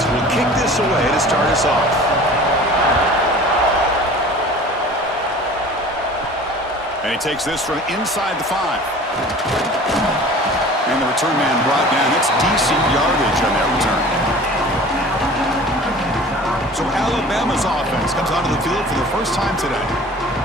defense will kick this away to start us off. And he takes this from inside the 5. And the return man brought down. That's decent yardage on that return. So Alabama's offense comes onto the field for the first time today.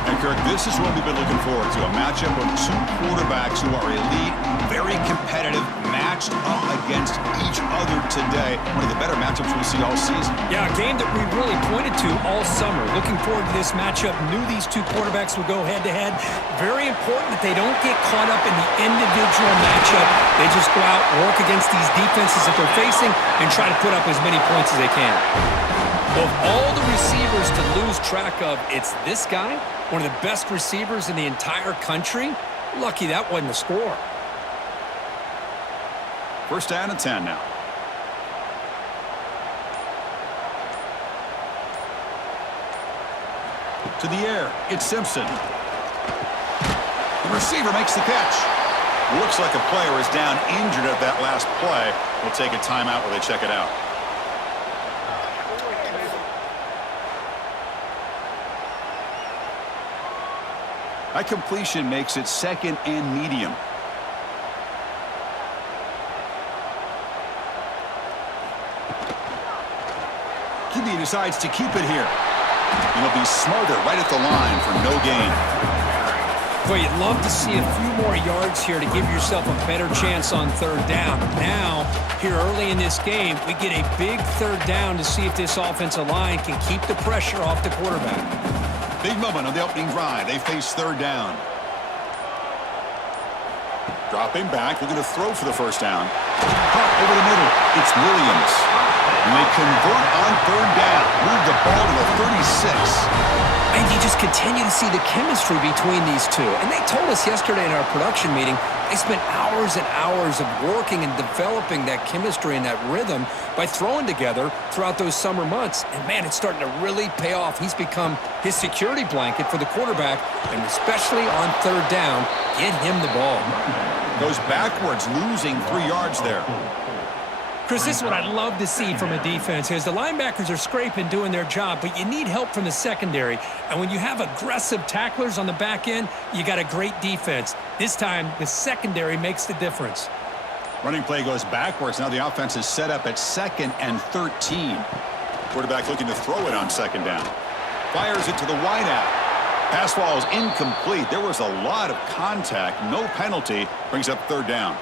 And Kirk, this is what we've been looking forward to, a matchup of two quarterbacks who are elite, very competitive, matched up against each other today. One of the better matchups we'll see all season. Yeah, a game that we really pointed to all summer. Looking forward to this matchup. Knew these two quarterbacks would go head-to-head. Very important that they don't get caught up in the individual matchup. They just go out, work against these defenses that they're facing, and try to put up as many points as they can. Of all the receivers to lose track of, it's this guy, one of the best receivers in the entire country. Lucky that wasn't a score. First down and 10 now. To the air, it's Simpson. The receiver makes the catch. Looks like a player is down injured at that last play. We'll take a timeout while they check it out. That completion makes it 2nd and medium. QB decides to keep it here. And he'll be smarter right at the line for no gain. Well, you'd love to see a few more yards here to give yourself a better chance on 3rd down. Now, here early in this game, we get a big 3rd down to see if this offensive line can keep the pressure off the quarterback. Big moment on the opening drive. They face 3rd down. Dropping back, looking to throw for the first down. Caught over the middle. It's Williams. And they convert on 3rd down. Move the ball to the 36. And you just continue to see the chemistry between these two. And they told us yesterday in our production meeting, they spent hours and hours of working and developing that chemistry and that rhythm by throwing together throughout those summer months. And, man, it's starting to really pay off. He's become his security blanket for the quarterback, and especially on 3rd down, get him the ball. Goes backwards, losing 3 yards there. Chris, this is what I'd love to see from a defense is the linebackers are scraping, doing their job, but you need help from the secondary. And when you have aggressive tacklers on the back end, you got a great defense. This time, the secondary makes the difference. Running play goes backwards. Now the offense is set up at 2nd and 13. Quarterback looking to throw it on 2nd down. Fires it to the wideout. Pass ball is incomplete. There was a lot of contact. No penalty. Brings up 3rd down.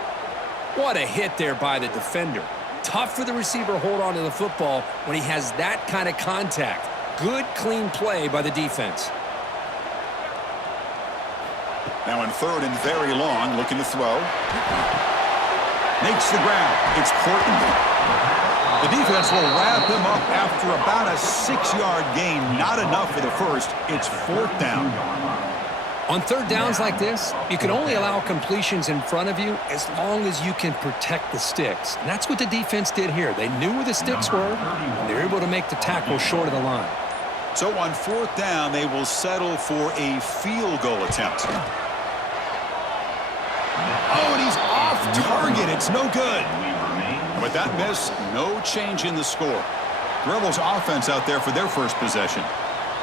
What a hit there by the defender. Tough for the receiver to hold on to the football when he has that kind of contact. Good, clean play by the defense. Now in 3rd and very long, looking to throw. Makes the grab. It's Horton. The defense will wrap him up after about a 6-yard gain. Not enough for the first. It's 4th down. On 3rd downs like this, you can only allow completions in front of you as long as you can protect the sticks. And that's what the defense did here. They knew where the sticks were, and they were able to make the tackle short of the line. So on 4th down, they will settle for a field goal attempt. Oh, and he's off target. It's no good. And with that miss, no change in the score. Rebels offense out there for their first possession.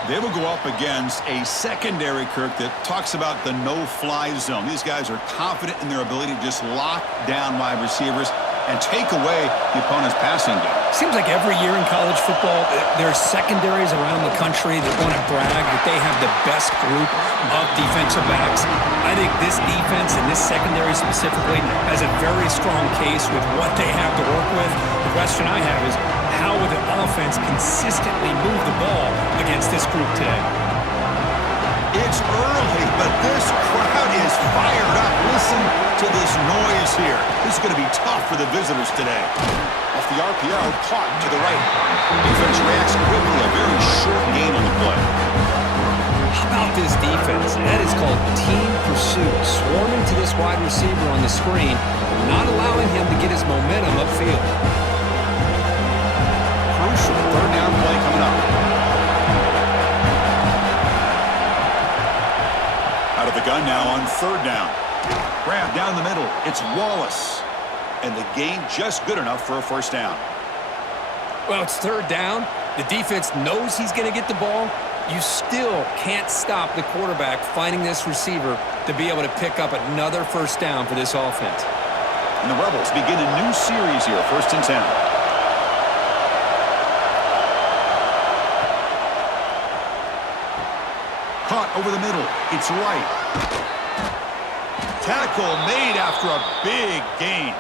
They will go up against a secondary, Kirk, that talks about the no-fly zone. These guys are confident in their ability to just lock down wide receivers and take away the opponent's passing game. Seems like every year in college football, there's secondaries around the country that want to brag that they have the best group of defensive backs. I think this defense and this secondary specifically has a very strong case with what they have to work with. The question I have is, how will the offense consistently move the ball against this group today? It's early, but this crowd is fired up. Listen to this noise here. This is going to be tough for the visitors today. Off the RPO, caught to the right. Defense reacts quickly. A very short gain on the play. How about this defense? That is called team pursuit. Swarming to this wide receiver on the screen, not allowing him to get his momentum upfield. Crucial 3rd down play coming up. Out of the gun now on 3rd down. Grab down the middle. It's Wallace. And the gain just good enough for a first down. Well, it's third down. The defense knows he's going to get the ball. You still can't stop the quarterback finding this receiver to be able to pick up another first down for this offense. And the Rebels begin a new series here, 1st and 10. Caught over the middle. It's right. Tackle made after a big gain.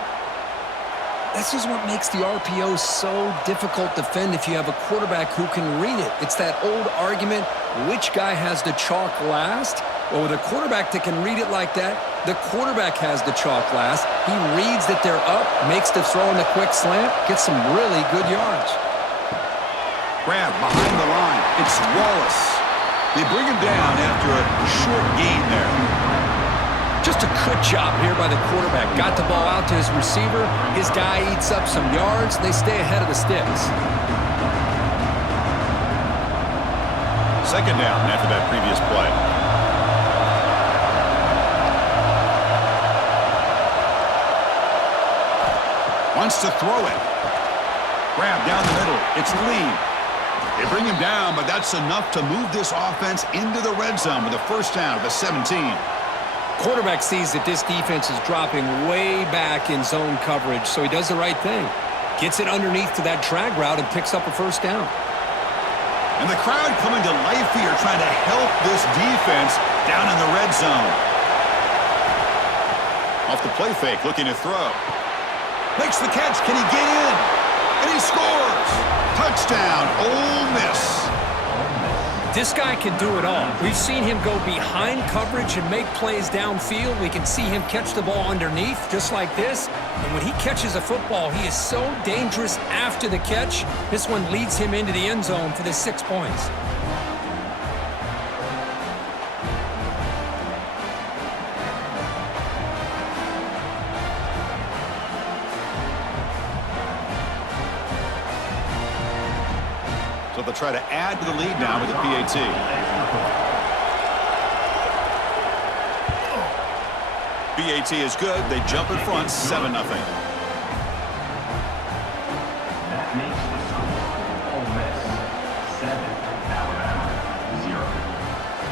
This is what makes the RPO so difficult to defend if you have a quarterback who can read it. It's that old argument, which guy has the chalk last? Well, with a quarterback that can read it like that, the quarterback has the chalk last. He reads that they're up, makes the throw in the quick slant, gets some really good yards. Grab behind the line. It's Wallace. They bring him down after a short gain there. Just a good job here by the quarterback. Got the ball out to his receiver. His guy eats up some yards. They stay ahead of the sticks. 2nd down after that previous play. Wants to throw it. Grab down the middle. It's Lee. They bring him down, but that's enough to move this offense into the red zone with a first down at the 17. Quarterback sees that this defense is dropping way back in zone coverage, so he does the right thing. Gets it underneath to that drag route and picks up a first down. And the crowd coming to life here, trying to help this defense down in the red zone. Off the play fake, looking to throw. Makes the catch. Can he get in? And he scores. Touchdown, Ole Miss. This guy can do it all. We've seen him go behind coverage and make plays downfield. We can see him catch the ball underneath, just like this. And when he catches a football, he is so dangerous after the catch. This one leads him into the end zone for the 6 points. So they'll try to add to the lead now with a PAT. PAT is good. They jump in front, 7-0.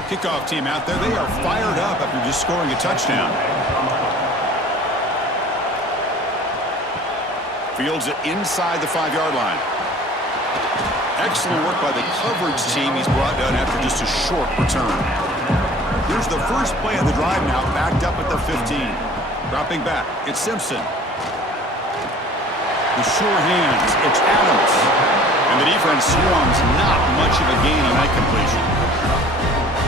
Kickoff team out there. They are fired up after just scoring a touchdown. Fields it inside the 5-yard line. Excellent work by the coverage team. He's brought down after just a short return. Here's the first play of the drive now, backed up at the 15. Dropping back, it's Simpson. The sure hands, it's Adams. And the defense swarms, not much of a gain on that completion.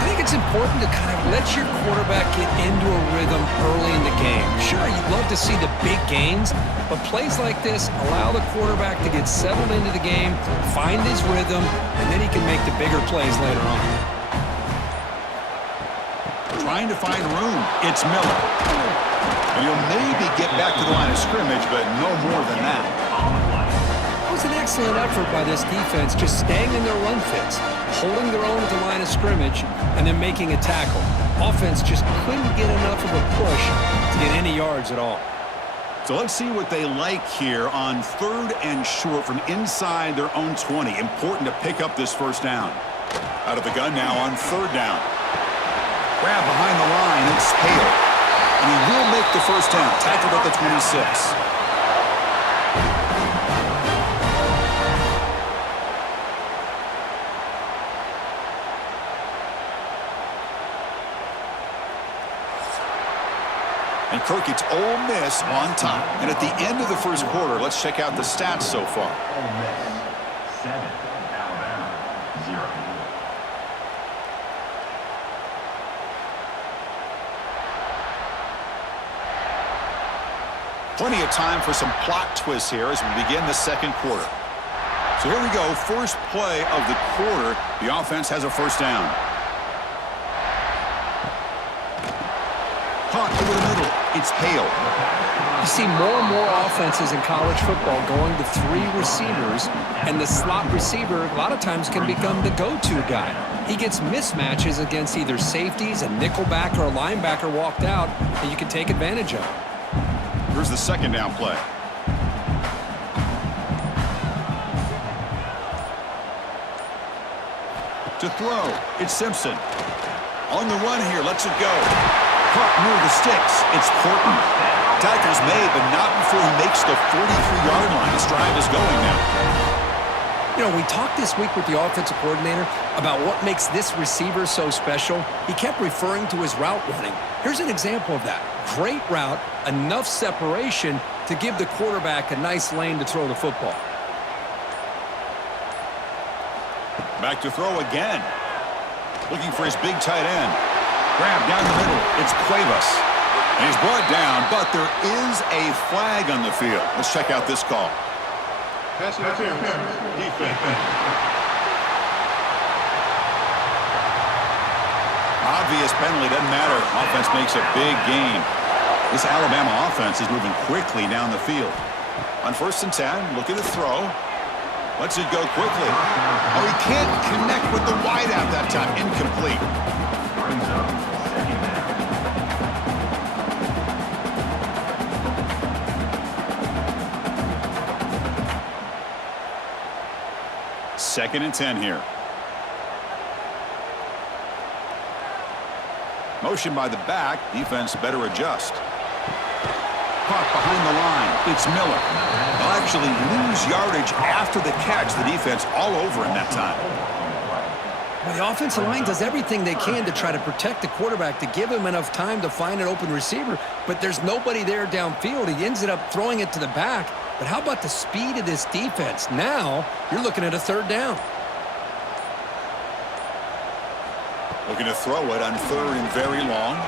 I think it's important to kind of let your quarterback get into a rhythm early in the game. Sure, you'd love to see the big gains, but plays like this allow the quarterback to get settled into the game, find his rhythm, and then he can make the bigger plays later on. Trying to find room. It's Miller. And he'll maybe get back to the line of scrimmage, but no more than that. It was an excellent effort by this defense, just staying in their run fits, holding their own at the line of scrimmage, and then making a tackle. Offense just couldn't get enough of a push to get any yards at all. So let's see what they like here on 3rd and short from inside their own 20. Important to pick up this first down. Out of the gun now on 3rd down. Grab behind the line, it's Hale. And he will make the first down, tackled at the 26. And Kirk, it's Ole Miss on top. And at the end of the first quarter, let's check out the stats so far. Ole Miss 7, Alabama 0. Plenty of time for some plot twists here as we begin the second quarter. So here we go, first play of the quarter. The offense has a first down. Caught over the middle. It's Hale. You see more and more offenses in college football going to 3 receivers, and the slot receiver a lot of times can become the go-to guy. He gets mismatches against either safeties, a nickelback, or a linebacker walked out that you can take advantage of. Here's the second down play. To throw, it's Simpson. On the run here, lets it go. Caught near the sticks. It's Porton. Tackle's made, but not before he makes the 43-yard line. His drive is going now. You know, we talked this week with the offensive coordinator about what makes this receiver so special. He kept referring to his route running. Here's an example of that. Great route, enough separation to give the quarterback a nice lane to throw the football. Back to throw again. Looking for his big tight end. Grab down the middle. It's Cuevas. And he's brought down, but there is a flag on the field. Let's check out this call. Pass interference. Defense. Obvious penalty. Doesn't matter. Offense makes a big gain. This Alabama offense is moving quickly down the field. On 1st and 10, looking to throw. Lets it go quickly. Oh, he can't connect with the wideout that time. Incomplete. Brings up second down. Second and 10 here. Motion by the back. Defense better adjust. Caught behind the line. It's Miller. They'll actually lose yardage after the catch. The defense all over him that time. Well, the offensive line does everything they can to try to protect the quarterback, to give him enough time to find an open receiver, but there's nobody there downfield. He ends up throwing it to the back. But how about the speed of this defense? Now you're looking at a 3rd down. Looking to throw it on 3rd and very long.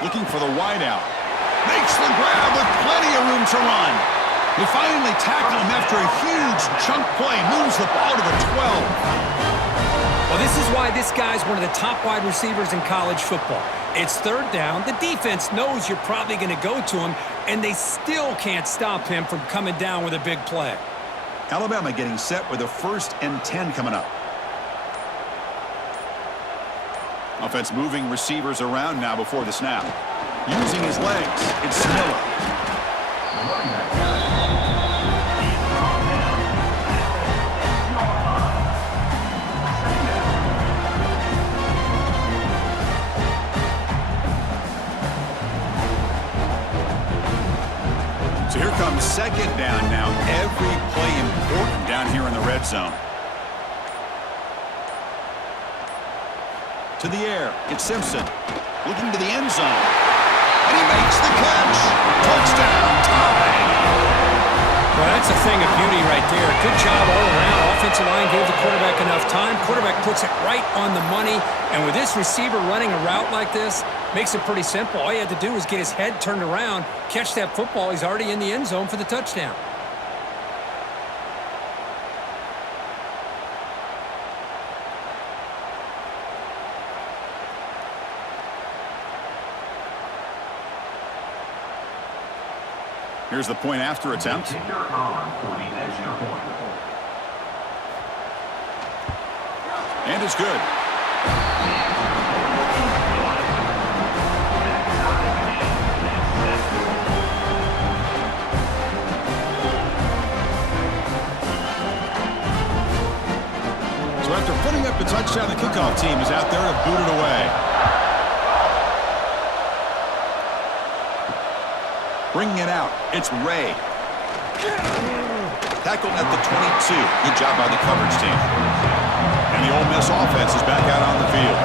Looking for the wideout. Makes the grab with plenty of room to run. They finally tackle him after a huge chunk play. Moves the ball to the 12. Well, this is why this guy's one of the top wide receivers in college football. It's 3rd down. The defense knows you're probably going to go to him, and they still can't stop him from coming down with a big play. Alabama getting set with a 1st and 10 coming up. Offense moving receivers around now before the snap. Using his legs, it's Miller. So here comes 2nd down now. Every play important down here in the red zone. To the air, it's Simpson. Looking to the end zone. And he makes the catch. Touchdown, Tide. Well, that's a thing of beauty right there. Good job all around. Offensive line gave the quarterback enough time. Quarterback puts it right on the money. And with this receiver running a route like this, makes it pretty simple. All you had to do was get his head turned around, catch that football. He's already in the end zone for the touchdown. Here's the point after attempt. Kicker on for the extra point. And it's good. So after putting up the touchdown, the kickoff team is out there to boot it away. Bringing it out, it's Ray. Tackled at the 22. Good job by the coverage team. And the Ole Miss offense is back out on the field.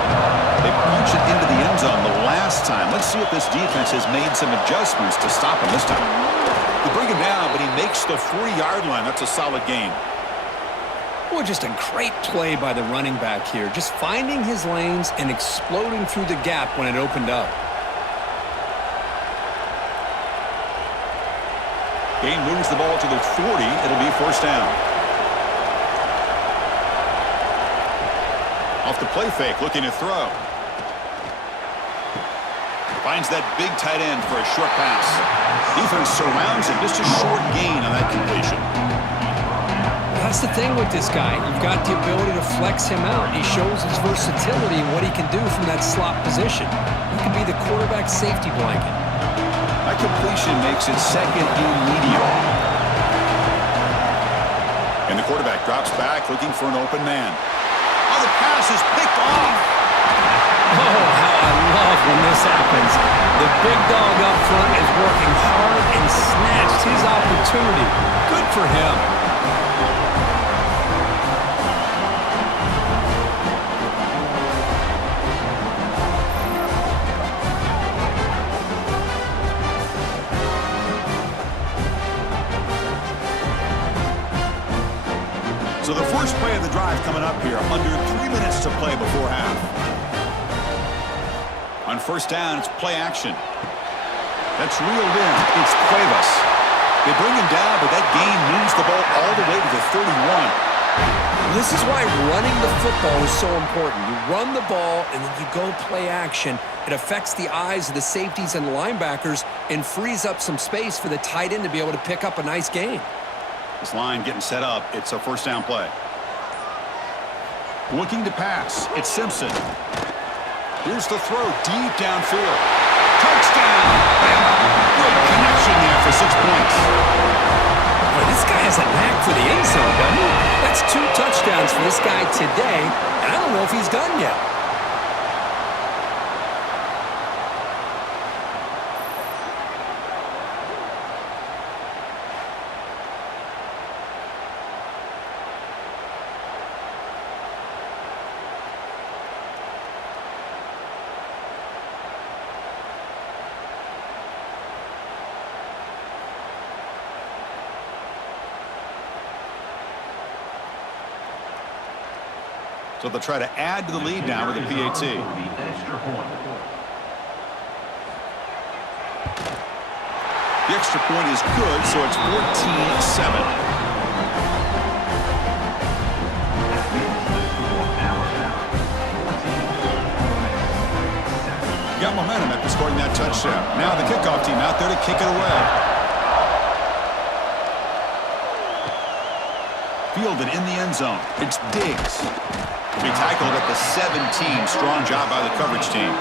They punched it into the end zone the last time. Let's see if this defense has made some adjustments to stop him this time. They bring him down, but he makes the 40-yard line. That's a solid gain. Boy, just a great play by the running back here. Just finding his lanes and exploding through the gap when it opened up. Gain moves the ball to the 40. It'll be 1st down. Off the play fake, looking to throw. Finds that big tight end for a short pass. Defense surrounds him. Just a short gain on that completion. That's the thing with this guy. You've got the ability to flex him out. He shows his versatility and what he can do from that slot position. He can be the quarterback's safety blanket. That completion makes it 2nd and medium. And the quarterback drops back looking for an open man. Oh, the pass is picked off. Oh, how I love when this happens. The big dog up front is working hard and snatched his opportunity. Good for him. So the first play of the drive coming up here, under 3 minutes to play before half. On first down, it's play action. That's reeled in. It's Cuevas. They bring him down, but that gain moves the ball all the way to the 31. This is why running the football is so important. You run the ball, and then you go play action. It affects the eyes of the safeties and the linebackers and frees up some space for the tight end to be able to pick up a nice gain. This line getting set up. It's a first down play. Looking to pass. It's Simpson. Here's the throw deep downfield. Touchdown! Good connection there for 6 points. Boy, this guy has a knack for the end zone, doesn't he? That's 2 touchdowns for this guy today, and I don't know if he's done yet. So they'll try to add to the lead now with a PAT. The extra point. The extra point is good, so it's 14-7. Got momentum after scoring that touchdown. Now the kickoff team out there to kick it away. Fielded in the end zone. It's Diggs. He tackled at the 17. Strong job by the coverage team.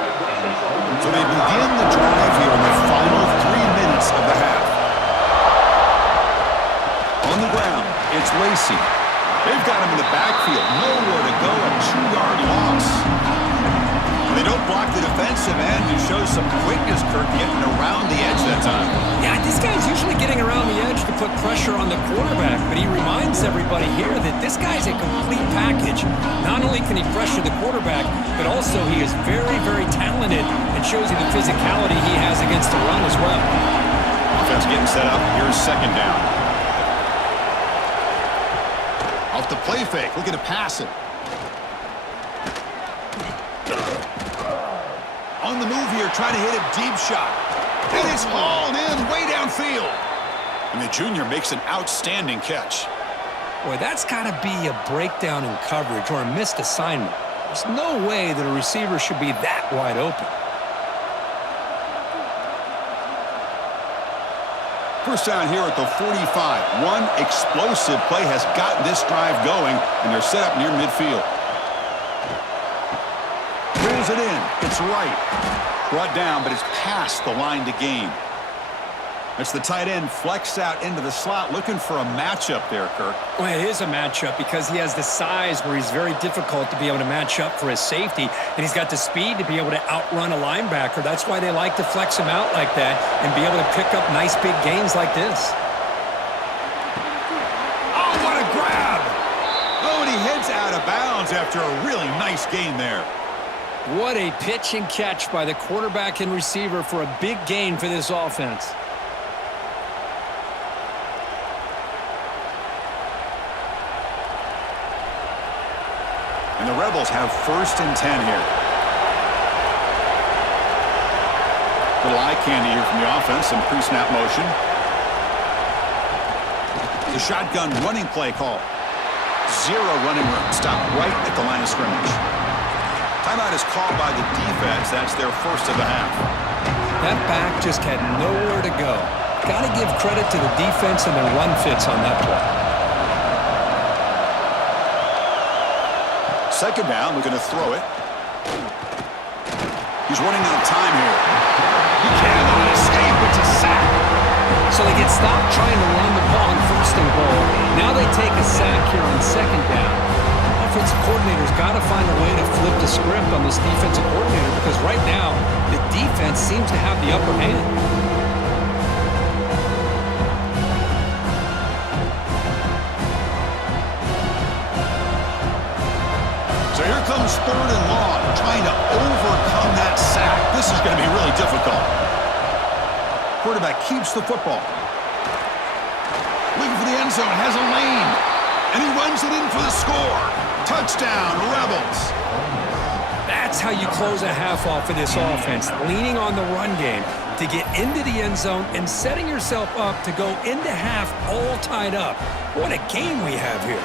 So they begin the drive here in the final 3 minutes of the half. On the ground, it's Lacey. They've got him in the backfield. Nowhere to go, a 2-yard loss. They don't block the defensive end, who shows some quickness, Kirk, getting around the edge that time. Yeah, this guy's usually getting around the edge to put pressure on the quarterback, but he reminds everybody here that this guy's a complete package. Not only can he pressure the quarterback, but also he is very, very talented and shows you the physicality he has against the run as well. Offense getting set up. Here's second down. Off the play fake, looking to pass it. On the move here, trying to hit a deep shot. And it's hauled in way downfield. And the junior makes an outstanding catch. Boy, that's got to be a breakdown in coverage or a missed assignment. There's no way that a receiver should be that wide open. First down here at the 45. One explosive play has gotten this drive going, and they're set up near midfield. Pulls it in. It's right. Brought down, but it's past the line to gain. It's the tight end flexed out into the slot, looking for a matchup there, Kirk. Well, it is a matchup because he has the size where he's very difficult to be able to match up for his safety, and he's got the speed to be able to outrun a linebacker. That's why they like to flex him out like that and be able to pick up nice big gains like this. Oh, what a grab! Oh, and he heads out of bounds after a really nice gain there. What a pitch and catch by the quarterback and receiver for a big gain for this offense. And the Rebels have 1st and 10 here. Little eye candy here from the offense, some pre-snap motion. The shotgun running play call. 0 running room. Stop right at the line of scrimmage. Timeout is called by the defense. That's their first of the half. That back just had nowhere to go. Got to give credit to the defense and their run fits on that play. Second down, we're going to throw it. He's running out of time here. He can't escape. It's a sack. So they get stopped trying to run the ball on 1st and goal. Now they take a sack here on 2nd down. offensive coordinator's got to find a way to flip the script on this defensive coordinator because right now the defense seems to have the upper hand. So here comes 3rd and long, trying to overcome that sack. This is going to be really difficult. Quarterback keeps the football. Looking for the end zone, has a lane. And he runs it in for the score. Touchdown, Rebels. That's how you close a half off for this offense, leaning on the run game to get into the end zone and setting yourself up to go into half all tied up. What a game we have here.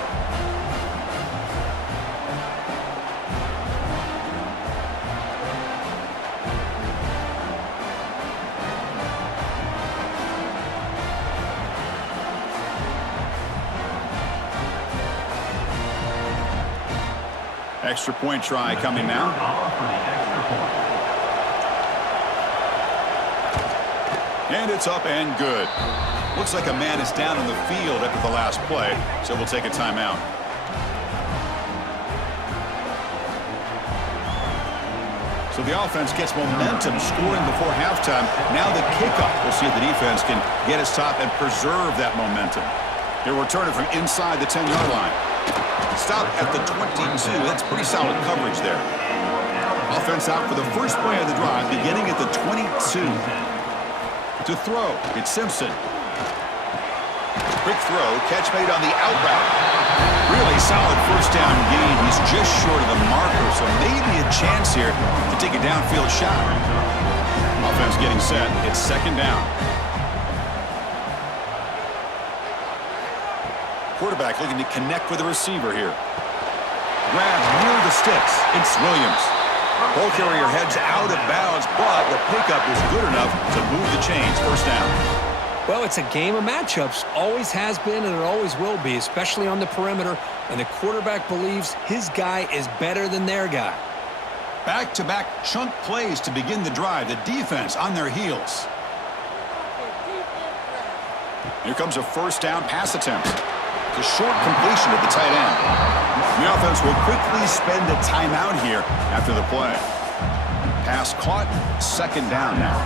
Extra point try coming now. And it's up and good. Looks like a man is down on the field after the last play, so we'll take a timeout. So the offense gets momentum scoring before halftime. Now the kickoff. We'll see if the defense can get his top and preserve that momentum. They'll return it from inside the 10-yard line. Stop at the 22. That's pretty solid coverage there. Offense out for the first play of the drive, beginning at the 22. To throw, it's Simpson. Quick throw, catch made on the out route. Really solid first down gain. He's just short of the marker, so maybe a chance here to take a downfield shot. Offense getting set. It's 2nd down. Quarterback looking to connect with the receiver here. Grabs near the sticks. It's Williams. Ball carrier heads out of bounds, but the pickup is good enough to move the chains. 1st down. Well, it's a game of matchups. Always has been and it always will be, especially on the perimeter. And the quarterback believes his guy is better than their guy. Back-to-back chunk plays to begin the drive. The defense on their heels. Here comes a 1st down pass attempt. A short completion to the tight end. The offense will quickly spend a timeout here after the play. Pass caught, 2nd down now.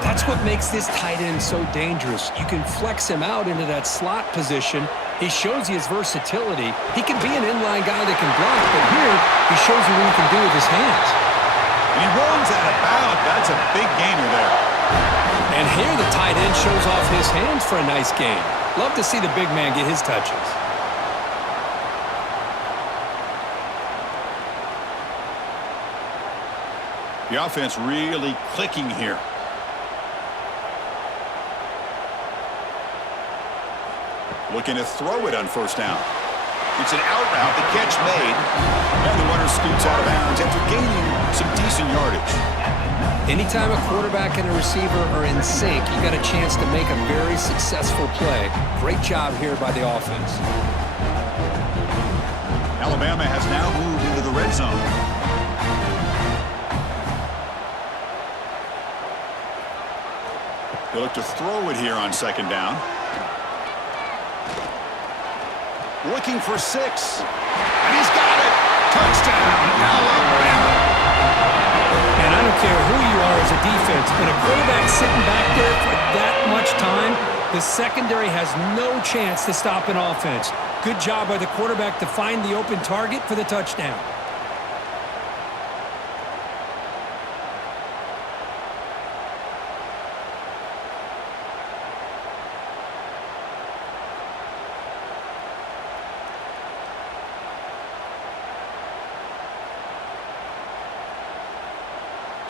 That's what makes this tight end so dangerous. You can flex him out into that slot position. He shows you his versatility. He can be an inline guy that can block, but here he shows you what he can do with his hands. And he runs out of bounds. That's a big gainer there. And here the tight end shows off his hands for a nice gain. Love to see the big man get his touches. The offense really clicking here. Looking to throw it on 1st down. It's an out route, the catch made. And the runner scoots out of bounds after gaining some decent yardage. Anytime a quarterback and a receiver are in sync, you got a chance to make a very successful play. Great job here by the offense. Alabama has now moved into the red zone. They look to throw it here on 2nd down. Looking for 6. And he's got it. Touchdown, Alabama. And I don't care who you are as a defense, when a quarterback's sitting back there for that much time, the secondary has no chance to stop an offense. Good job by the quarterback to find the open target for the touchdown.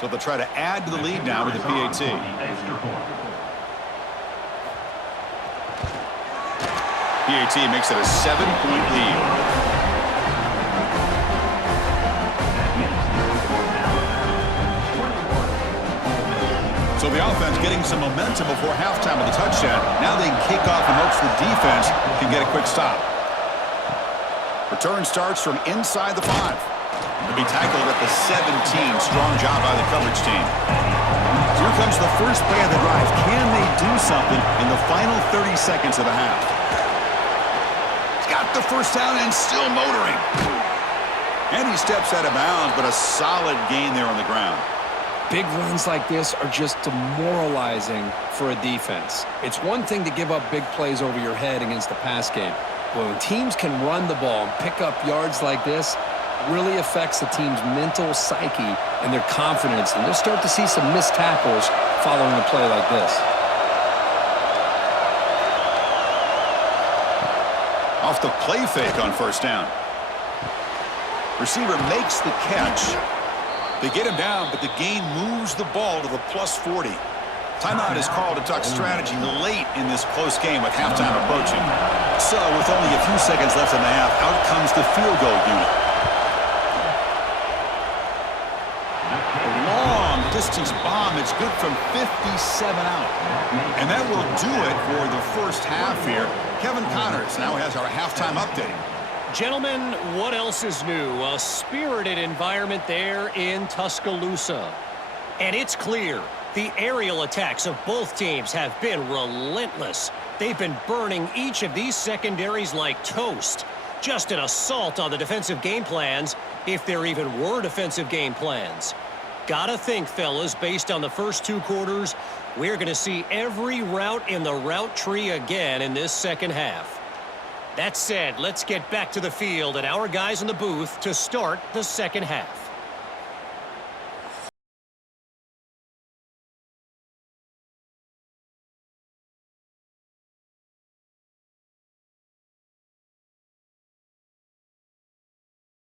So they'll try to add to the lead now with the PAT. PAT makes it a 7-point lead. So the offense getting some momentum before halftime with the touchdown. Now they can kick off in hopes the defense can get a quick stop. Return starts from inside the 5. Will be tackled at the 17. Strong job by the coverage team. Here comes the first play of the drive. Can they do something in the final 30 seconds of the half? He's got the 1st down and still motoring. And he steps out of bounds, but a solid gain there on the ground. Big runs like this are just demoralizing for a defense. It's one thing to give up big plays over your head against the pass game. But when teams can run the ball and pick up yards like this, it really affects the team's mental psyche and their confidence. And they'll start to see some missed tackles following a play like this. Off the play fake on first down. Receiver makes the catch. They get him down, but the gain moves the ball to the +40. Timeout is called to talk strategy late in this close game with halftime approaching. So, with only a few seconds left in the half, out comes the field goal unit. A long-distance bomb. It's good from 57 out. And that will do it for the first half here. Kevin Connors now has our halftime update. Gentlemen, what else is new? A spirited environment there in Tuscaloosa. And it's clear, the aerial attacks of both teams have been relentless. They've been burning each of these secondaries like toast. Just an assault on the defensive game plans, if there even were defensive game plans. Gotta think, fellas, based on the first two quarters, we're going to see every route in the route tree again in this second half. That said, let's get back to the field and our guys in the booth to start the second half.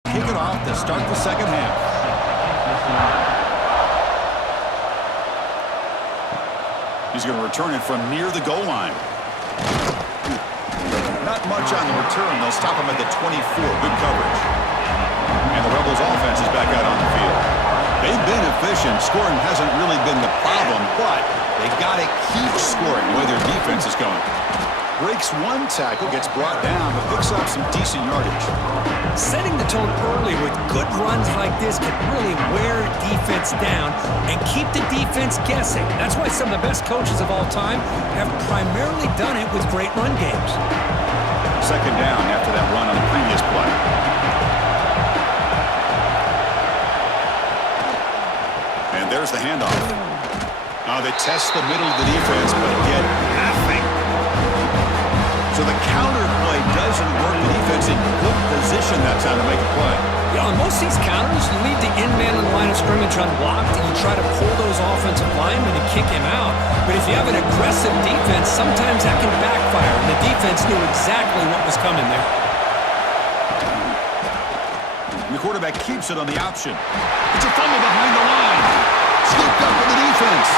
Kick it off to start the second half. He's going to return it from near the goal line. Not much on the return. They'll stop him at the 24. Good coverage. And the Rebels offense is back out on the field. They've been efficient. Scoring hasn't really been the problem, but they've got to keep scoring the way their defense is going. Breaks one tackle, gets brought down, but picks up some decent yardage. Setting the tone early with good runs like this can really wear defense down and keep the defense guessing. That's why some of the best coaches of all time have primarily done it with great run games. Second down after that run on the previous play. And there's the handoff. Now they test the middle of the defense, but get nothing. So the counter play doesn't work. The defense in good position that time to make a play. You know, on most of these counters, you leave the in-man in the line of scrimmage unblocked, and you try to pull those offensive linemen and kick him out. But if you have an aggressive defense, sometimes that can backfire, and the defense knew exactly what was coming there. The quarterback keeps it on the option. It's a fumble behind the line. Scooped up in the defense.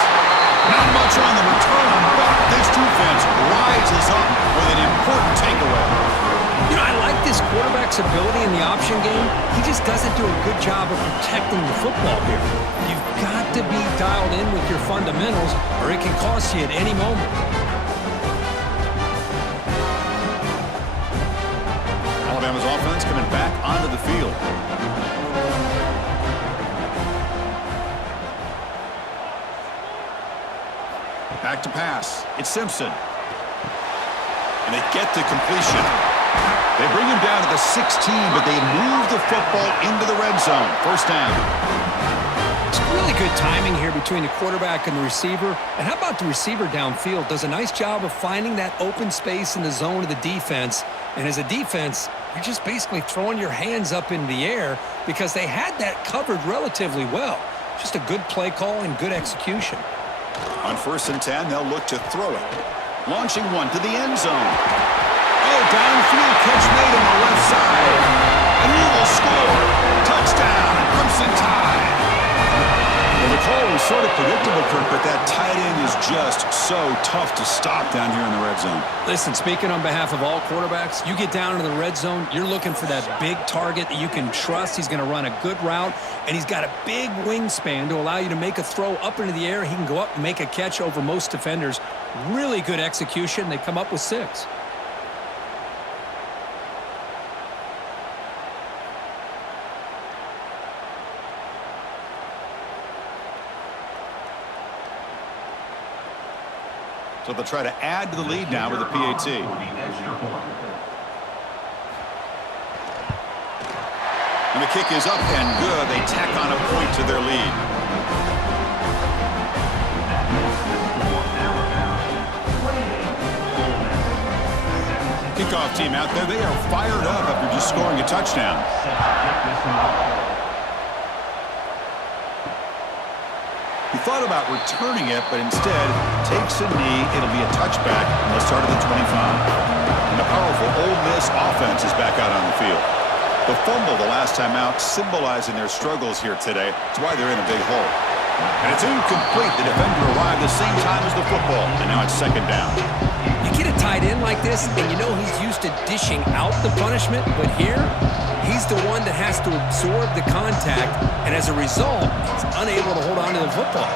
Not much on the return, but this defense rises up with an important takeaway. You know, I like this quarterback's ability in the option game. He just doesn't do a good job of protecting the football here. You've got to be dialed in with your fundamentals, or it can cost you at any moment. Alabama's offense coming back onto the field. Back to pass. It's Simpson. And they get the completion. They bring him down to the 16, but they move the football into the red zone. First down. It's really good timing here between the quarterback and the receiver. And how about the receiver downfield? Does a nice job of finding that open space in the zone of the defense. And as a defense, you're just basically throwing your hands up in the air because they had that covered relatively well. Just a good play call and good execution. On 1st and 10, they'll look to throw it. Launching one to the end zone. Oh, downfield catch made on the left side. And he will score. Touchdown, Crimson Tide. Well, the call was sort of predictable, Kirk, but that tight end is just so tough to stop down here in the red zone. Listen, speaking on behalf of all quarterbacks, you get down into the red zone, you're looking for that big target that you can trust. He's going to run a good route, and he's got a big wingspan to allow you to make a throw up into the air. He can go up and make a catch over most defenders. Really good execution. They come up with 6. So they'll try to add to the lead now with the PAT. And the kick is up and good. They tack on a point to their lead. Kickoff team out there, they are fired up after just scoring a touchdown. He thought about returning it, but instead takes a knee. It'll be a touchback, and they'll start at the 25. And the powerful Ole Miss offense is back out on the field. The fumble the last time out symbolizing their struggles here today. That's why they're in a big hole. And it's incomplete. The defender arrived the same time as the football, and now it's second down. You get a tight end like this, and you know he's used to dishing out the punishment, but here, he's the one that has to absorb the contact, and as a result, he's unable to hold on to the football.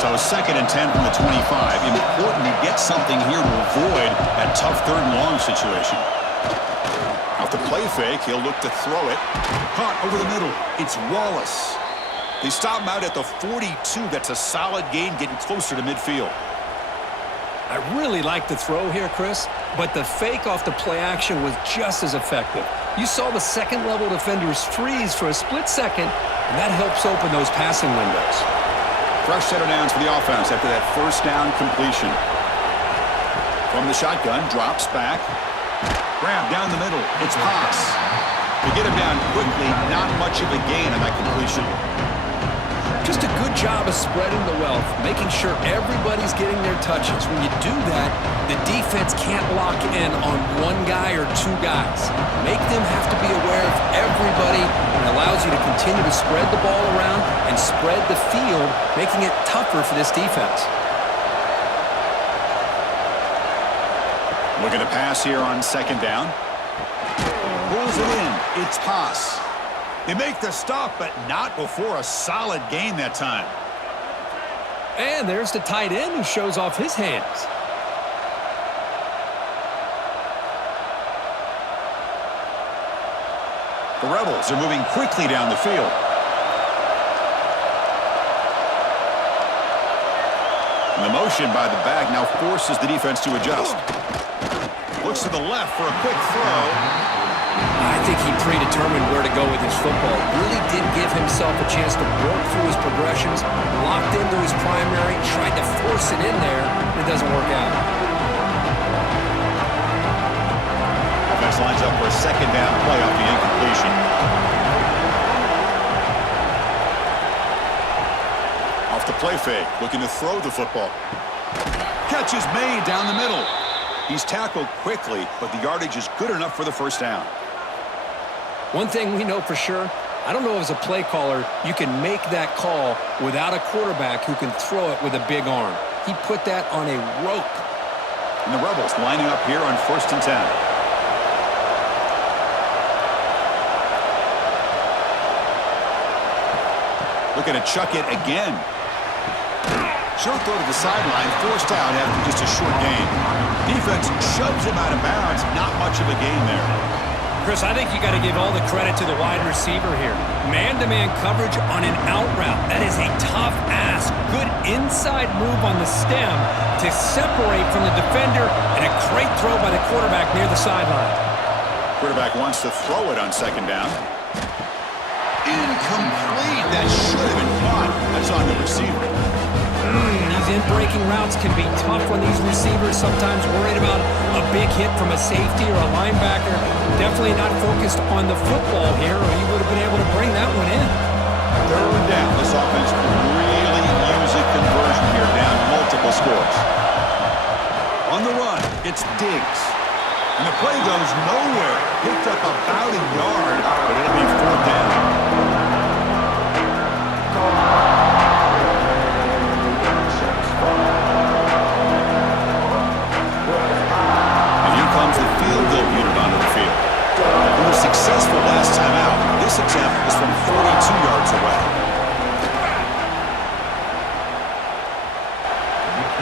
So second and 10 from the 25. Important to get something here to avoid that tough third and long situation. Off the play fake, he'll look to throw it. Caught over the middle. It's Wallace. They stop him out at the 42. That's a solid gain, getting closer to midfield. I really like the throw here, Chris, but the fake off the play action was just as effective. You saw the second-level defenders freeze for a split second, and that helps open those passing windows. Fresh set of downs for the offense after that first down completion. From the shotgun, drops back. Grab down the middle. It's pass. To get him down quickly, not much of a gain on that completion. Just a good job of spreading the wealth, making sure everybody's getting their touches. When you do that, the defense can't lock in on one guy or two guys. Make them have to be aware of everybody, and allows you to continue to spread the ball around and spread the field, making it tougher for this defense. Looking to pass here on second down. Pulls it in. It's pass. They make the stop, but not before a solid gain that time. And there's the tight end who shows off his hands. The Rebels are moving quickly down the field. And the motion by the back now forces the defense to adjust. Looks to the left for a quick throw. I think he predetermined where to go with his football. Really did give himself a chance to work through his progressions, locked into his primary, tried to force it in there, and it doesn't work out. Offense lines up for a second down play off the incompletion. Off the play fake, looking to throw the football. Catch is made down the middle. He's tackled quickly, but the yardage is good enough for the first down. One thing we know for sure, I don't know as a play caller, you can make that call without a quarterback who can throw it with a big arm. He put that on a rope. And the Rebels lining up here on 1st and 10. Looking to chuck it again. Short throw to the sideline, forced out after just a short gain. Defense shoves him out of bounds. Not much of a gain there. Chris, I think you got to give all the credit to the wide receiver here. Man-to-man coverage on an out route. That is a tough ask. Good inside move on the stem to separate from the defender, and a great throw by the quarterback near the sideline. Quarterback wants to throw it on second down. Incomplete. That should have been caught. That's on the receiver. These in-breaking routes can be tough when these receivers sometimes worried about a big hit from a safety or a linebacker. Definitely not focused on the football here, or he would have been able to bring that one in. Third down. This offense really use a conversion here, down multiple scores. On the run, it's Diggs. And the play goes nowhere. Picked up about a yard, but it'll be fourth down. Field goal unit onto the field. It was successful last time out. This attempt is from 42 yards away.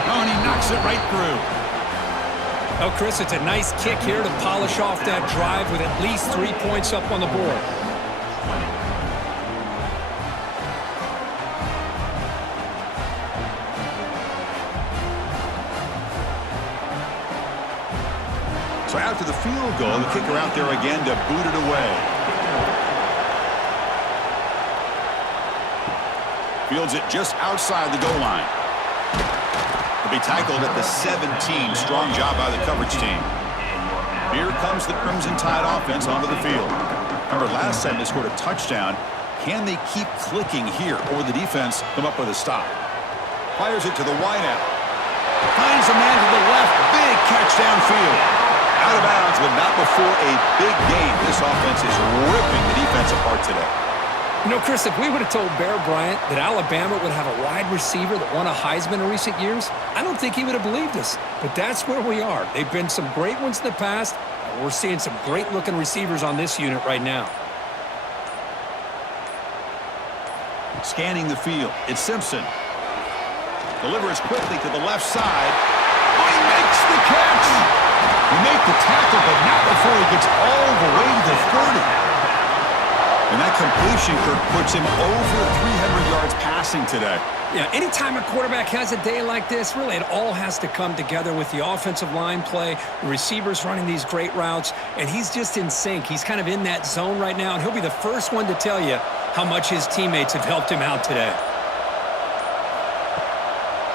Oh, and he knocks it right through. Oh, Chris, it's a nice kick here to polish off that drive with at least 3 points up on the board. So after the field goal, the kicker out there again to boot it away. Fields it just outside the goal line. He'll be tackled at the 17. Strong job by the coverage team. Here comes the Crimson Tide offense onto the field. Remember, last time they scored a touchdown. Can they keep clicking here, or will the defense come up with a stop? Fires it to the wideout. Finds a man to the left. Big catch downfield. Out of bounds, but not before a big game. This offense is ripping the defense apart today. You know, Chris, if we would have told Bear Bryant that Alabama would have a wide receiver that won a Heisman in recent years, I don't think he would have believed us. But that's where we are. They've been some great ones in the past, and we're seeing some great-looking receivers on this unit right now. Scanning the field, it's Simpson. Delivers quickly to the left side. Oh, he makes the catch! He makes the tackle, but not before he gets all the way to the 30. And that completion, Kirk, puts him over 300 yards passing today. Yeah, anytime a quarterback has a day like this, really it all has to come together with the offensive line play, the receivers running these great routes, and he's just in sync. He's kind of in that zone right now, and he'll be the first one to tell you how much his teammates have helped him out today.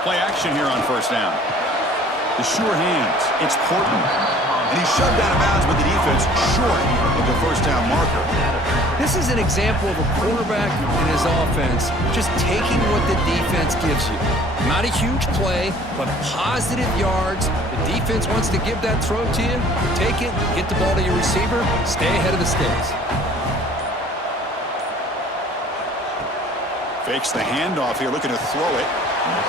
Play action here on first down. The sure hands. It's Portland. And he's shoved out of bounds with the defense short of the first down marker. This is an example of a quarterback and his offense just taking what the defense gives you. Not a huge play, but positive yards. The defense wants to give that throw to you. Take it, get the ball to your receiver, stay ahead of the sticks. Fakes the handoff here, looking to throw it.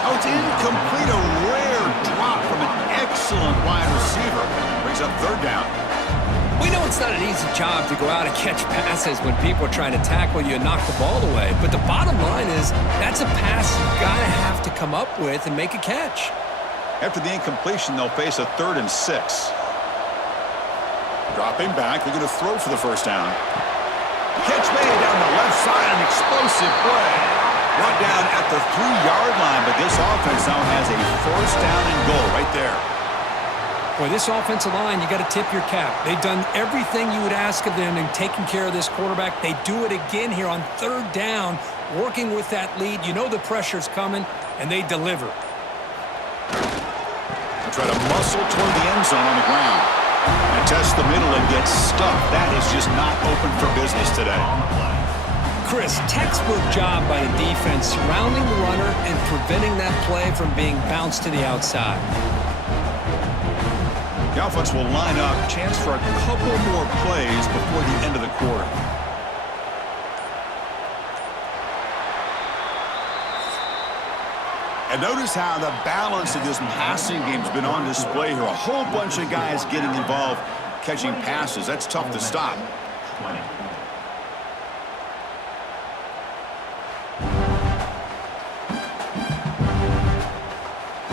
Oh, it's incomplete. A rare drop from an excellent wide receiver. Brings up third down. We know it's not an easy job to go out and catch passes when people are trying to tackle you and knock the ball away. But the bottom line is that's a pass you've got to have to come up with and make a catch. After the incompletion, they'll face a 3rd and 6. Dropping back, they're going to throw for the first down. Catch made down the left side, an explosive play. Brought down at the 3-yard line, but this offense now has a first down and goal right there. Boy, this offensive line, you got to tip your cap. They've done everything you would ask of them in taking care of this quarterback. They do it again here on 3rd down, working with that lead. You know the pressure's coming, and they deliver. They'll try to muscle toward the end zone on the ground. And test the middle and get stuck. That is just not open for business today. Chris, textbook job by the defense surrounding the runner and preventing that play from being bounced to the outside. The offense will line up. Chance for a couple more plays before the end of the quarter. And notice how the balance of this passing game has been on display here. A whole bunch of guys getting involved catching passes. That's tough to stop.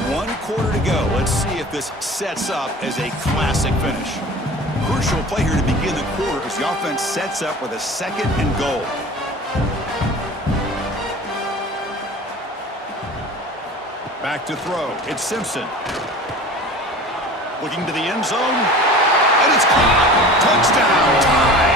1 quarter to go. Let's see if this sets up as a classic finish. Crucial play here to begin the quarter as the offense sets up with a 2nd and goal. Back to throw. It's Simpson. Looking to the end zone. And it's caught. Touchdown. Tide.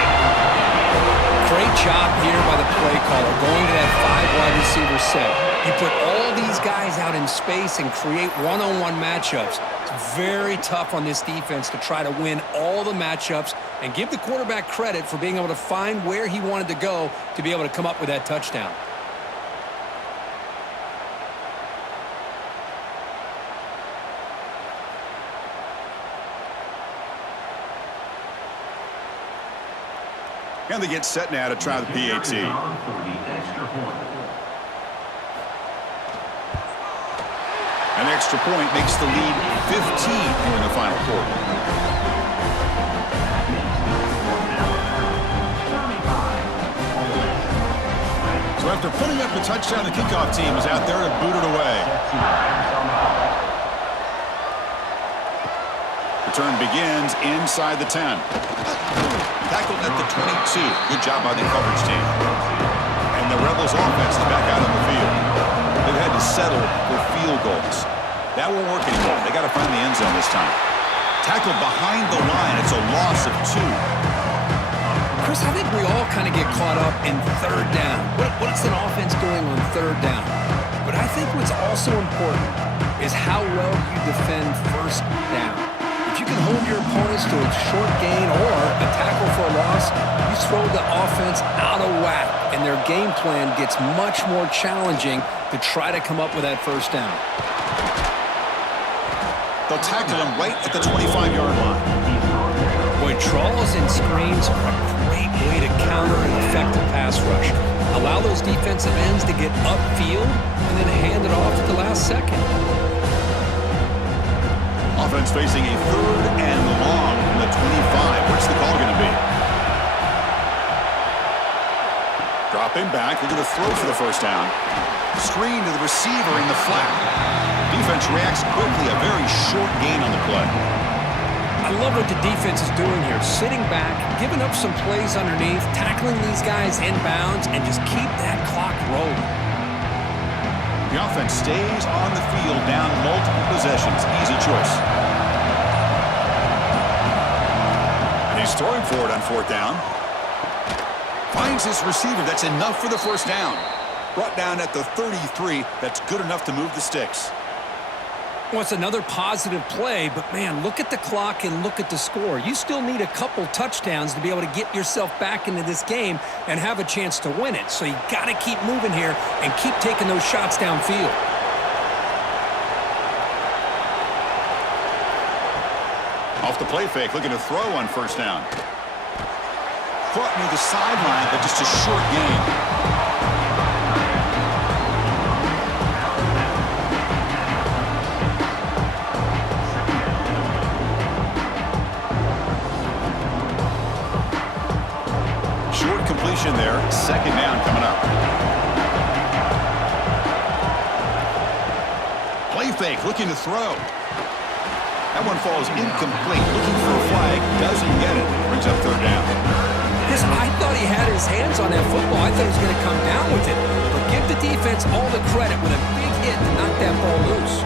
Great job here by the play caller going to that 5 wide receiver set. You put all these guys out in space and create one-on-one matchups. It's very tough on this defense to try to win all the matchups and give the quarterback credit for being able to find where he wanted to go to be able to come up with that touchdown. And they get set now to try the PAT. An extra point makes the lead 15 here in the final quarter. So after putting up the touchdown, the kickoff team is out there to boot it away. Return begins inside the 10. Tackled at the 22. Good job by the coverage team. And the Rebels offense is back out on the field. They've had to settle for field goals. That won't work anymore. They got to find the end zone this time. Tackled behind the line. It's a loss of 2. Chris, I think we all kind of get caught up in third down. What's an offense doing on third down? But I think what's also important is how well you defend first down. If you can hold your opponents to a short gain or a tackle for a loss, you throw the offense out of whack, and their game plan gets much more challenging to try to come up with that first down. They'll tackle him right at the 25-yard line. Boy, draws and screens are a great way to counter an effective pass rush. Allow those defensive ends to get upfield and then hand it off at the last second. Offense facing a third and long from the 25. What's the call going to be? Dropping back, looking to throw for the first down. Screen to the receiver in the flat. Defense reacts quickly, a very short gain on the play. I love what the defense is doing here. Sitting back, giving up some plays underneath, tackling these guys inbounds, and just keep that clock rolling. The offense stays on the field down multiple possessions. Easy choice. And he's throwing for it on fourth down. Finds his receiver. That's enough for the first down. Brought down at the 33. That's good enough to move the sticks. Well, it's another positive play, but man, look at the clock and look at the score. You still need a couple touchdowns to be able to get yourself back into this game and have a chance to win it. So you got to keep moving here and keep taking those shots downfield. Off the play fake, looking to throw on first down. Caught near the sideline, but just a short gain. There, second down coming up. Play fake, looking to throw. That one falls incomplete. Looking for a flag, doesn't get it. Brings up third down. I thought he had his hands on that football. I thought he was going to come down with it. But give the defense all the credit with a big hit to knock that ball loose.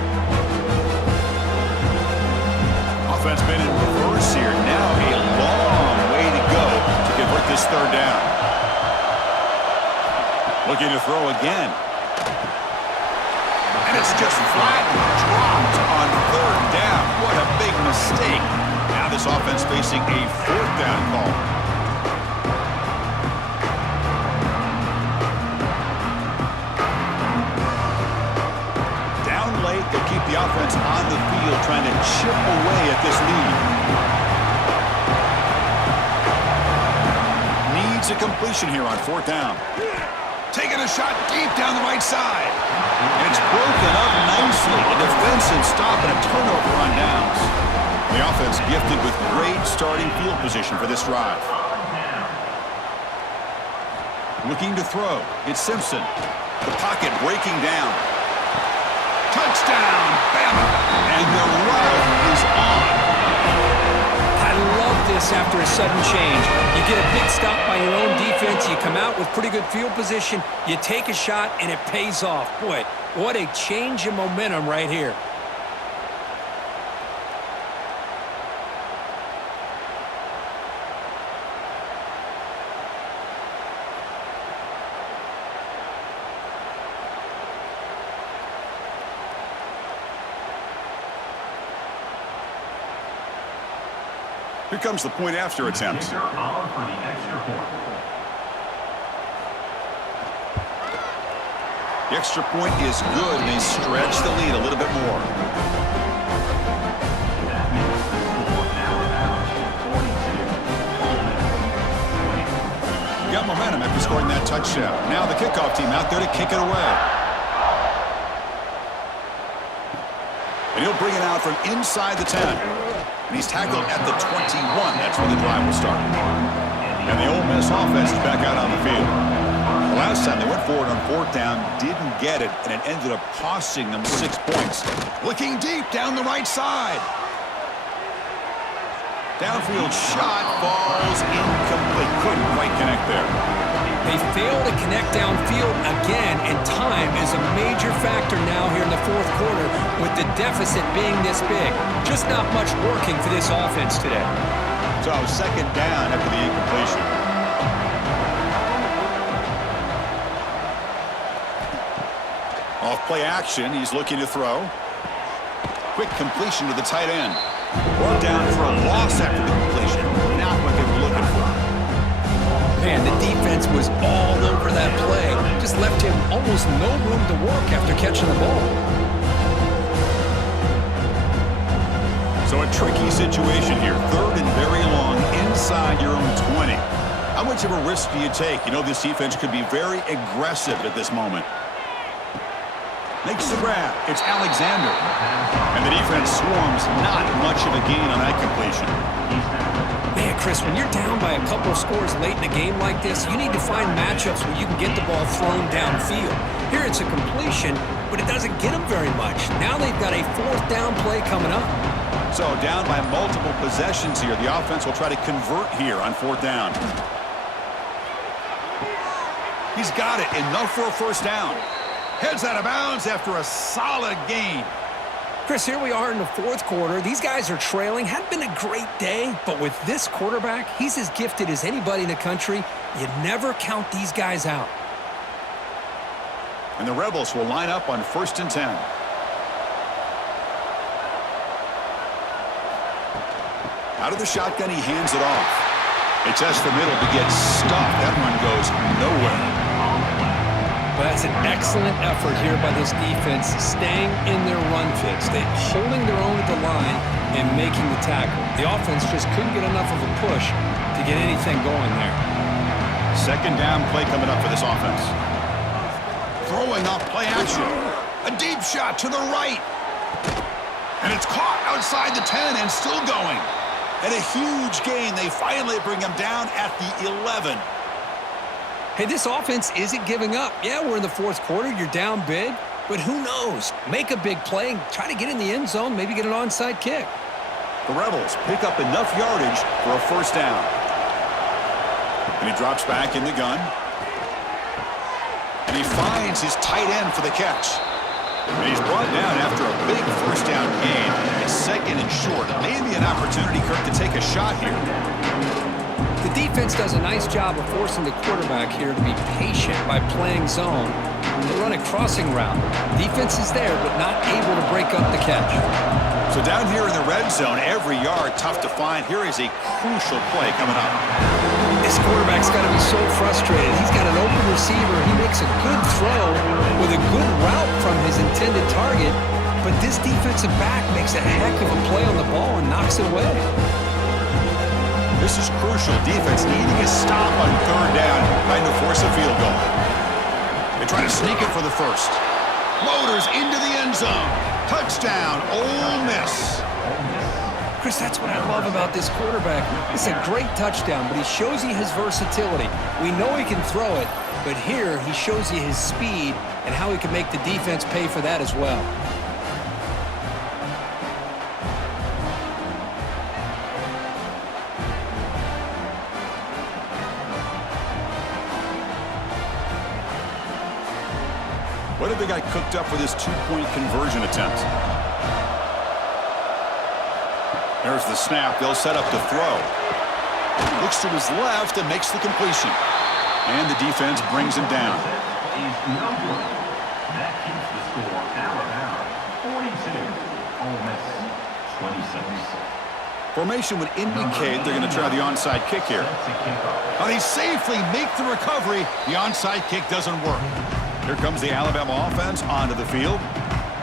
Offense been in reverse here. Now a long way to go to convert this third down. Looking to throw again. And it's just flat dropped on third down. What a big mistake. Now this offense facing a fourth down call. Down late, they'll keep the offense on the field trying to chip away at this lead. Needs a completion here on fourth down. Taking a shot deep down the right side. And it's broken up nicely. A defensive stop and a turnover on downs. The offense gifted with great starting field position for this drive. Looking to throw. It's Simpson. The pocket breaking down. Touchdown, Bama. And the route is on. I love this after a sudden change. You get a big stop by your own defense. You come out with pretty good field position. You take a shot, and it pays off. Boy, what a change in momentum right here. Here comes the point after attempt. Kicker on for the extra point. The extra point is good. They stretch the lead a little bit more. That makes the score now about 42. Got momentum after scoring that touchdown. Now the kickoff team out there to kick it away. And he'll bring it out from inside the 10. And he's tackled at the 21. That's where the drive will start. And the Ole Miss offense is back out on the field. The last time they went forward on fourth down, didn't get it, and it ended up costing them 6 points. Looking deep down the right side. Downfield shot falls incomplete. Couldn't quite connect there. They fail to connect downfield again, and time is a major factor now here in the fourth quarter with the deficit being this big. Just not much working for this offense today. So second down after the incompletion. Off play action, he's looking to throw. Quick completion to the tight end. Brought down for a loss after the completion. Not what they were looking for. Man, the defense was all over that play. Just left him almost no room to work after catching the ball. So a tricky situation here. 3rd and very long inside your own 20. How much of a risk do you take? You know this defense could be very aggressive at this moment. Makes the grab. It's Alexander. And the defense swarms. Not much of a gain on that completion. Man, Chris, when you're down by a couple of scores late in a game like this, you need to find matchups where you can get the ball thrown downfield. Here it's a completion, but it doesn't get them very much. Now they've got a 4th down play coming up. So down by multiple possessions here. The offense will try to convert here on 4th down. He's got it. Enough for a 1st down. Heads out of bounds after a solid gain. Chris, here we are in the 4th quarter. These guys are trailing. Hadn't been a great day, but with this quarterback, he's as gifted as anybody in the country. You never count these guys out. And the Rebels will line up on 1st and 10. Out of the shotgun, he hands it off. They test the middle to get stuffed. That one goes nowhere. But that's an excellent effort here by this defense, staying in their run fix. They're holding their own at the line and making the tackle. The offense just couldn't get enough of a push to get anything going there. 2nd down play coming up for this offense. Throwing off play action. A deep shot to the right. And it's caught outside the 10 and still going. And a huge gain. They finally bring him down at the 11. Hey, this offense isn't giving up. Yeah, we're in the 4th quarter. You're down big. But who knows? Make a big play and try to get in the end zone, maybe get an onside kick. The Rebels pick up enough yardage for a 1st down. And he drops back in the gun. And he finds his tight end for the catch. And he's brought down after a big 1st down gain. It's 2nd and short. Maybe an opportunity, Kirk, to take a shot here. The defense does a nice job of forcing the quarterback here to be patient by playing zone. They run a crossing route. Defense is there, but not able to break up the catch. So down here in the red zone, every yard tough to find. Here is a crucial play coming up. This quarterback's got to be so frustrated. He's got an open receiver. He makes a good throw with a good route from his intended target, but this defensive back makes a heck of a play on the ball and knocks it away. This is crucial. Defense needing a stop on 3rd down, trying to force a field goal. They try to sneak it for the 1st. Motors into the end zone. Touchdown, Ole Miss. Chris, that's what I love about this quarterback. It's a great touchdown, but he shows you his versatility. We know he can throw it, but here he shows you his speed and how he can make the defense pay for that as well. What have they got cooked up for this 2-point conversion attempt? There's the snap. They'll set up to throw. Looks to his left and makes the completion. And the defense brings him down. Is no good. That keeps the score Alabama 42, Ole Miss 26. Formation would indicate they're going to try the onside kick here. But they safely make the recovery. The onside kick doesn't work. Here comes the Alabama offense onto the field.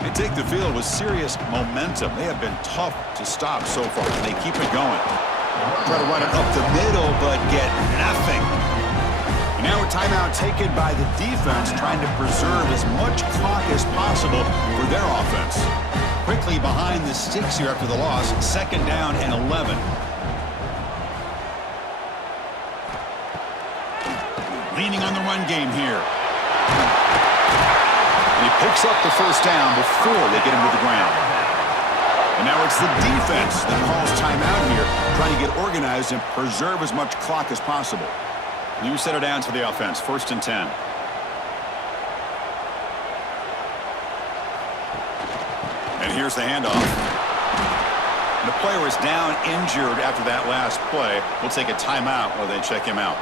They take the field with serious momentum. They have been tough to stop so far. They keep it going. Try to run it up the middle, but get nothing. And now a timeout taken by the defense, trying to preserve as much clock as possible for their offense. Quickly behind the sticks here after the loss. 2nd down and 11. Leaning on the run game here. And he picks up the 1st down before they get him to the ground. And now it's the defense that calls timeout here, trying to get organized and preserve as much clock as possible. New set of downs for the offense, 1st and 10. And here's the handoff. And the player is down injured after that last play. We'll take a timeout while they check him out.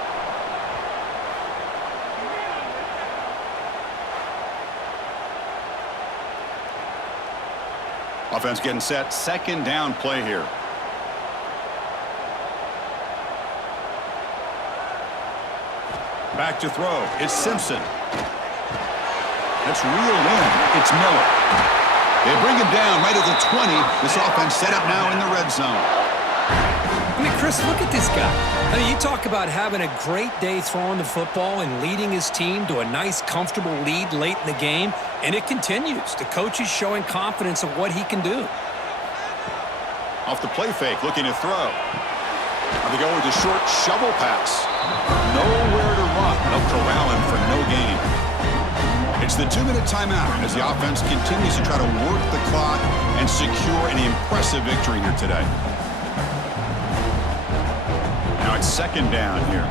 Offense getting set. Second down play here. Back to throw. It's Simpson. That's reeled in. It's Miller. They bring him down right at the 20. This offense set up now in the red zone. I mean, Chris, look at this guy. I mean, you talk about having a great day throwing the football and leading his team to a nice, comfortable lead late in the game, and it continues. The coach is showing confidence of what he can do. Off the play fake, looking to throw. They go with a short shovel pass. Nowhere to run. They'll corral him for no gain. It's the 2-minute timeout as the offense continues to try to work the clock and secure an impressive victory here today. Now it's second down here.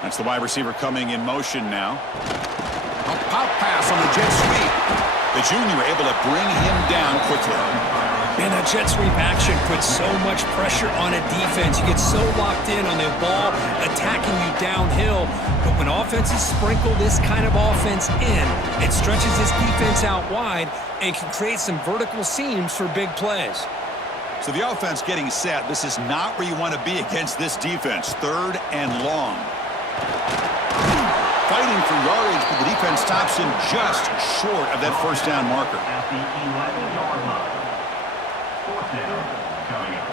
That's the wide receiver coming in motion now. A pop pass on the jet sweep. The junior able to bring him down quickly. Man, that jet sweep action puts so much pressure on a defense. You get so locked in on the ball attacking you downhill. But when offenses sprinkle this kind of offense in, it stretches this defense out wide and can create some vertical seams for big plays. So the offense getting set. This is not where you want to be against this defense. Third and long. Fighting for yardage, but the defense stops him just short of that first down marker. At the 11-yard line. Fourth down coming up.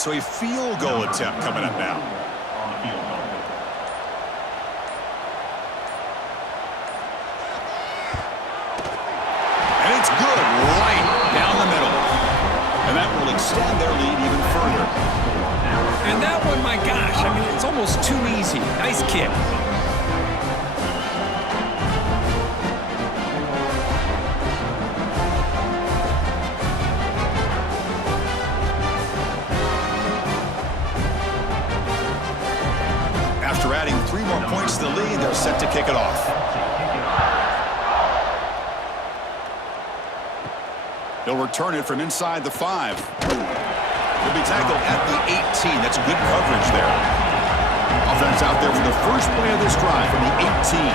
So a field goal attempt coming up now. On the field goal. And it's good right down the middle. And that will extend their lead even further. And that one, my gosh, I mean, it's almost too easy. Nice kick. After adding 3 more points to the lead, they're set to kick it off. They'll return it from inside the 5. He'll be tackled at the 18. That's good coverage there. Offense out there for the first play of this drive from the 18.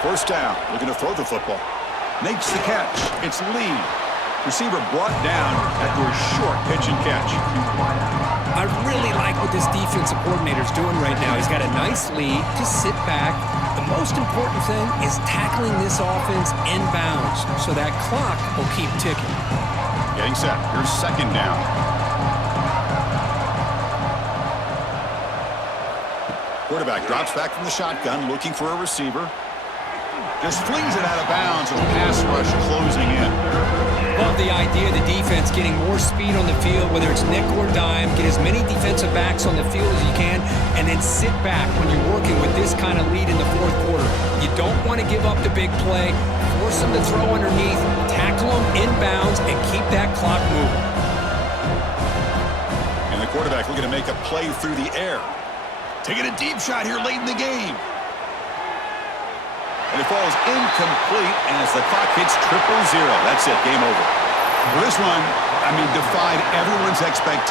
First down, looking to throw the football. Makes the catch. It's Lee. Receiver brought down after a short pitch and catch. I really like what this defensive coordinator's doing right now. He's got a nice lead. Just sit back. The most important thing is tackling this offense inbounds so that clock will keep ticking. Getting set. Here's second down. Quarterback drops back from the shotgun, looking for a receiver. Just flings it out of bounds with pass rush closing in. Love the idea of the defense getting more speed on the field, whether it's nickel or dime. Get as many defensive backs on the field as you can, and then sit back when you're working with this kind of lead in the fourth quarter. You don't want to give up the big play. Force them to throw underneath, tackle them inbounds, and keep that clock moving. And the quarterback looking to make a play through the air. Taking a deep shot here late in the game. And it falls incomplete as the clock hits 0-0. That's it. Game over. Well, this one, I mean, defied everyone's expectations.